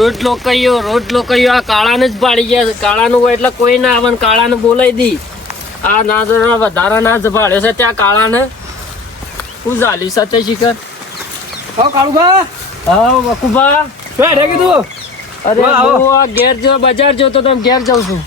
રોટલો કયો આ કાળાને જ પાડી ગયા છે. કાળાનું હોય એટલે કોઈ ના આવે, કાળાને બોલાવી દી. આ ના વધારા ના જ ભાડ્યો છે ત્યાં કાળાને. શું ચાલ્યું છે તે શિખર? કાળુભા, હા વકુભા, શું રે કીધું? અરે હું આ ઘેર જો બજાર જો તો તમે ઘેર જાઉં છું.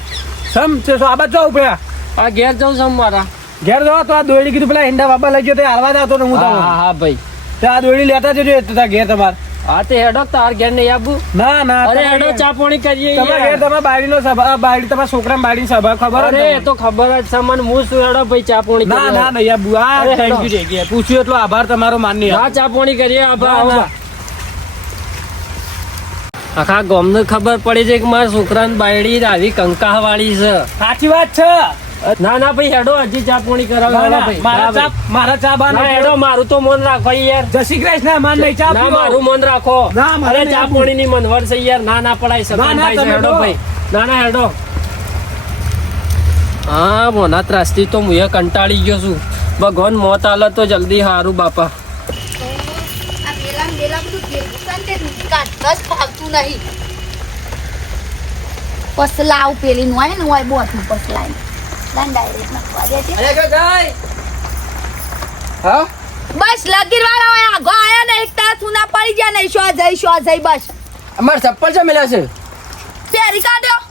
સમ છે સો આબાદ જાવ પડ્યા. આ ઘેર જાઉં છું મારા. ઘેર જાવ તો આ દોયડી કીધું પેલા ઈંડા બાબા લઈ ગયો તે હાલવા આવતો ને હું હા તો. હા ભાઈ, તે આ દોયડી લેતા જજો તાર ઘેર તમાર. હા તે હેડો તાર ઘેર નહીં આવું. ના ના અરે તમારે હેડો ચા પાણી કરીએ તમારા ઘેર યાર. તમારા બાયડીનો સભા, બાયડી તમારા છોકરાની બાયડીની સભા ખબર અરે જ એ તો ખબર જ છે મને. હું શું હેડો ભાઈ ચા પાણી ના કરીએ. ના નહીં આ બુઆ અરે થેન્ક હેડો. યુ જય ગયા પૂછ્યું એટલો આભાર તમારો માનની. ના ચા પાણી કરીએ આપણે. ના, ના. આખા ગામને ખબર પડી છે કે મારા છોકરાની બાયડી આવી કંકાહ વાળી છે. સાચી વાત છે. ના ના ભાઈ હેડો, હજી ચા પાણી કરાવો. ના, હેડો ના, ભાઈ. મારા ના, ચા ભાઈ. મારા ચા બા ના હેડો, મારું તો મન રાખો યાર. જય શ્રી કૃષ્ણ માન નહીં ચા ના પીવો. મારું મન રાખો. ના, મારે અરે નહીં ચા આપવું. પાણી ની મનવડ છે યાર. ના ના પડાય છે. ના, ના, ભાઈ છે. તમે હેડો હેડો. ભાઈ. ના ના હેડો. હા મોના ત્રાસથી તો હું કંટાળી ગયો છું. ભગવાન મોત આલે તો જલ્દી હારું બાપા. આ વેલામ વેલામ બધું ભેગું કરે ને તે કાઢતા જ ફાવતું નહીં. પસલાવ પેલી નું હોય ને હોય બોટનું પસલાય ડાયરેક્ટ નાખવા દે છે. અરે કે જાય હા બસ લગીર વાળા હોય આગો આયા ને એકતા સુના પડી ગયા નહીં. શો જઈ બસ અમાર ચપ્પલ છે મેલ્યા છે. પહેરી કાઢ્યો.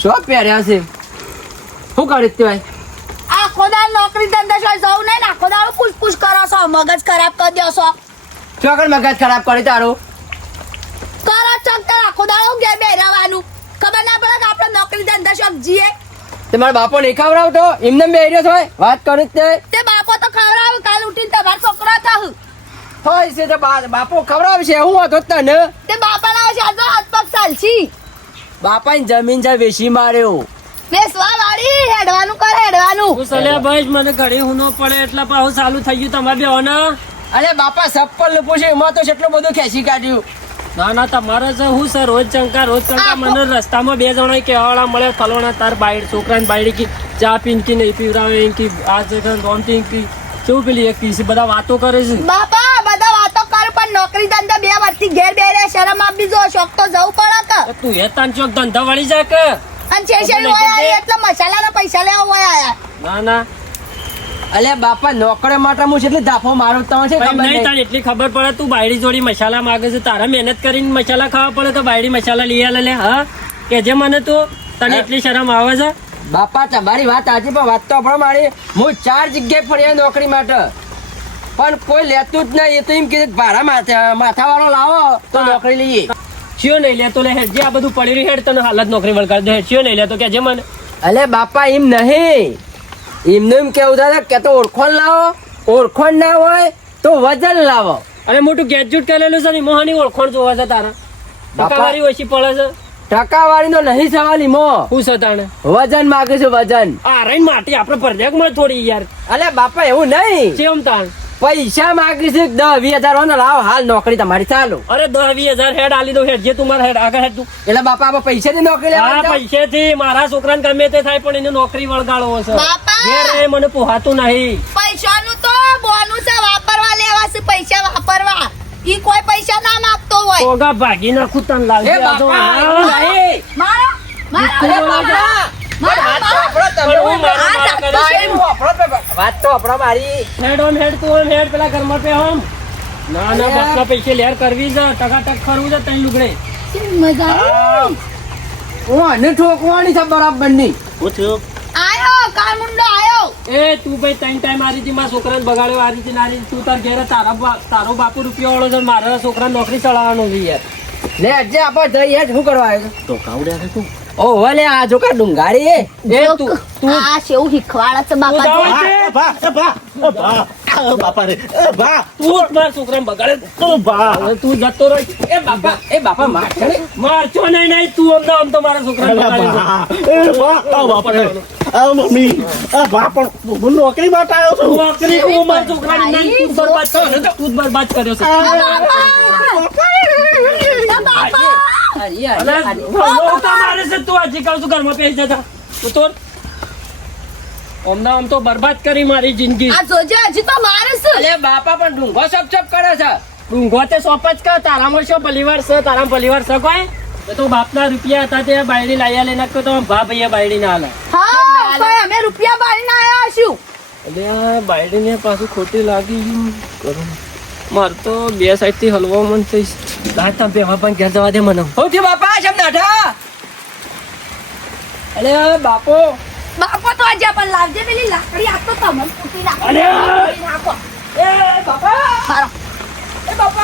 શું પહેર્યા છે? શું કરે તે ભાઈ? આખો દાળ નોકરી ધંધા છો જવું નહીં ને આખો દાળ પૂછ કરો છો, મગજ ખરાબ કરી દો છો. શું આગળ મગજ ખરાબ કરી તારું? કરો ચકતા આખો દાળ ઘેર બે રહેવાનું. ખબર ના પડે કે આપણે નોકરી ધંધા શોખ જીએ. તમારા બાપો નહીં ખવડાવતો એમને બેર્યો હોય વાત કરી તે તે બાપો તો ખવડાવ કાલ ઉઠીને તમારો છોકરો થયું. હોય છે તો બાપો ખવડાવશે. હું હતો તને તે બાપાના છે આજો હાથ પગ ચાલશી. બાપાની જમીન છે વેચી માર્યો. બેસવા વાળી હેડવાનું કરે હેડવાનું. હું સલ્યા ભાઈ મને ઘડી હું ન પડે એટલે પાછું ચાલુ થઈ ગયું તમારે બેહોના. અરે બાપા ચપ્પલ ને પૂછે એમાં તો કેટલું બધું ખેંચી કાઢ્યું. ના ના તમારે છે હું છે રોજ ચંકા મને રસ્તામાં બે જણા કેવાળા મળે ફલોણા તાર બાઈડ છોકરાની બાઈડી કી ચા પીન કી નહીં પીવડાવે એમ કી આ જગ્યા રોમતી કી કેવું પેલી એક પીસી બધા વાતો કરે છે. બાપા બધા વાતો કર પણ નોકરી ધંધા 2 વર્ષથી ઘેર બેરે શરમ આપી જો શોખ તો જવું પડે કે. તું એ તાન ચોક ધંધા વળી જાય કે. અને છેશેરી હોય આયા એટલે મસાલાના પૈસા લેવા હોય આયા. ના ના અલે બાપા નોકરી માટે હું કેટલી ધાફો મારું તમને છે ભાઈ ખબર નહીં નહીં. તાન એટલી ખબર પડે તું બાયડી જોડી મસાલા માંગે છે. તારા મહેનત કરીને મસાલા ખાવા પડે તો બાયડી મસાલા લઈ આલે લે. હા કે જે મને તું તને એટલી શરમ આવે છે. બાપા તમારી વાત આજે પણ વાત તો આપણે મારી. હું 4 જગ્યાએ ફર્યા નોકરી માટે પણ કોઈ લેતું જ નહીં. એ તો એમ કીધું ભાડા માથા વાળો લાવો તો નોકરી લઈએ. શિયો નહીં લેતો લે હેડ જે આ બધું પડી રહ્યું હેડ તને હાલત નોકરી વળગાડ દે. શિયો નહીં લેતો કે જે મને. અલે બાપા એમ નહીં, એમનું એમ કેવું થાય કે તો ઓળખોણ લાવો, ઓળખોણ ના હોય તો વજન લાવો. અરે મોટું ગેજ્યુટ કરેલું છે ને મોહાની ઓળખોણ જોવા છે તારા. બાપા. ટકાવારી ઓછી પડે છે. ટકાવારી નો નહીં સવાલ એમાં. હું છે તાણે વજન માગે છે વજન. આ રહીને માટી આપણે પ્રોજેક્ટ માં થોડી યાર. અલે બાપા એવું નહીં, કેમ તાણ? પૈસા માગે છે 10-20 હજાર લાવો હાલ નોકરી તમારી ચાલુ. અરે 10-20 હેડ આલી દો હેડ જે તું મારા હેડ આગળ હેડ તું. એટલે બાપા આપણે પૈસા ની નોકરી આ લેવા જાઓ? પૈસેથી મારા છોકરાને ગમે તે થાય પણ એને નોકરી વળગાડવો છે. બાપા. ઘેર રહે મને પોહાતું નહીં. પૈસાનું તો બોનું છે વાપરવા લેવા છે પૈસા વાપરવા. ઈ કોઈ પૈસા ના માંગતો હોય. ઓગા ભાગી નાખું તને એ લાગે બાપા એવું નહીં. મારો અરે બાપા, વાત તો આપણો તમે હું મારું બાયડીનું આપણો તો વાત તો આપણો મારી. હેડ ઓન હેડ તું ઓન હેડ પેલા ઘરમાં પે હોમ. ના ના બસના પૈસે લેર કરવી છે ટકાટક ખરવું છે તઈ લુગડે. મજા આવી. હું આને ઠોકવાની છે બરાબર ની. આયો કાળ મુંડો આયો. એ તું ભાઈ ત્રણ ટાઈમ આ રીતે મારા છોકરાને બગાડ્યો આ રીતે ના રીતે તું તાર ઘેરે તારો બાપુ રૂપિયા વાળો છે મારા છોકરા નોકરી ચલાવવાનો છે યાર. લે આજે આપણે જઈએ શું કરવા આવ્યો તો કાવડ્યા છે તું. ઓ ભલે આ જો કા ડુંગારી એ તું આ શેવ શીખવાડે છે બાપા. તું જ મારા છોકરાને બગાડે. હવે તું જતો રહે. એ બાપા મારશે ને. મારશો નહીં નહીં તું આમ તો મારા છોકરાને બગાડે છે. નોકરી માટે આવ્યો છું. નોકરી હું મારા છોકરાની નહીં, તું બરબાદ કર્યો છે. તું જ બરબાદ કર્યો છે. બાપા. અને બહુ તો મારે છે તું હજી કહું છું ઘરમાં પેસી જતા તું તો આમ તો બરબાદ કરી મારી જિંદગી. આ જોજે હજી તો મારે છે. અલે બાપા પણ ડુંગો સપ કરે છે. ઊંઘોતે સોપ જ કર તારામાં શું પલીવાર છે તારામાં પલીવાર છે કોઈ એ તો બાપના રૂપિયા હતા તે બાયડી લાયા લઈને તો ભા ભૈયા બાયડી ના હાલે હા ભાઈ અમે રૂપિયા બાળીને આવ્યા છું એટલે આ બાયડીને પાછું ખોટી લાગી શું કરું મારે તો બે સાઈડ થી હલવા મન થઈશ લાતા બેવા પણ ઘેર જવા દે મને હું થયું બાપા શેમ નાઠા અલે બાપો બાપો તો આજે પણ લાવજે પેલી લાકડી આપતો તમને ફૂટી અરે! નાખો એ બાપા હારો એ બાપા